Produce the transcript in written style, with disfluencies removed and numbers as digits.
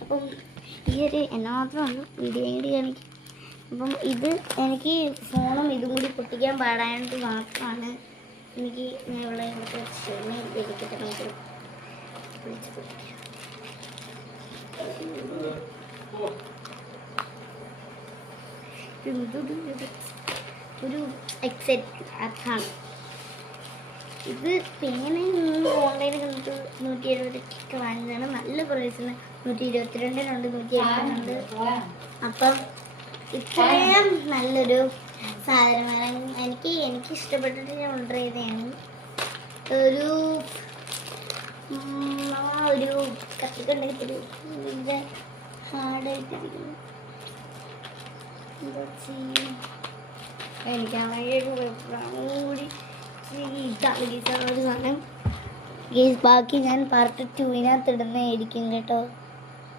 അപ്പം ഈ ഒരു എന്നാത്രമാണ് വീഡിയോ കൂടി കാണിക്കും. അപ്പം ഇത് എനിക്ക് ഫോണും ഇതും കൂടി പൊട്ടിക്കാൻ പാടാനായിട്ട് മാത്രമാണ് എനിക്ക് ഇവിടെ ഇവിടുത്തെ ക്ഷമ ഇരിക്കട്ടെ. നമുക്ക് വിളിച്ച് പൊട്ടിക്കാം. ഒരു എക്സൈറ്റ് ആപ്പാണ് ഇത്. പേനയിൽ നിന്ന് ഓൺലൈനിൽ കണ്ടിട്ട് 170 വാങ്ങിയതാണ്. നല്ല പ്രൈസിന് 122-നുണ്ട്, 170-നുണ്ട്. അപ്പം ഇത്രയും നല്ലൊരു സാധനമാണ് എനിക്ക് ഇഷ്ടപ്പെട്ടിട്ട് ഞാൻ ഓർഡർ ചെയ്തതാണ്. ഒരു കത്തിക്കുണ്ടെങ്കിൽ ഹാർഡായിട്ടിരിക്കുന്നു. എന്താ ചെയ്യും? എനിക്കാണെങ്കിൽ കൂടി ഇതാണ് ഒരു സാധനം. ബാക്കി ഞാൻ പാർട്ട് 2-നകത്ത് ഇടുന്നതായിരിക്കും കേട്ടോ.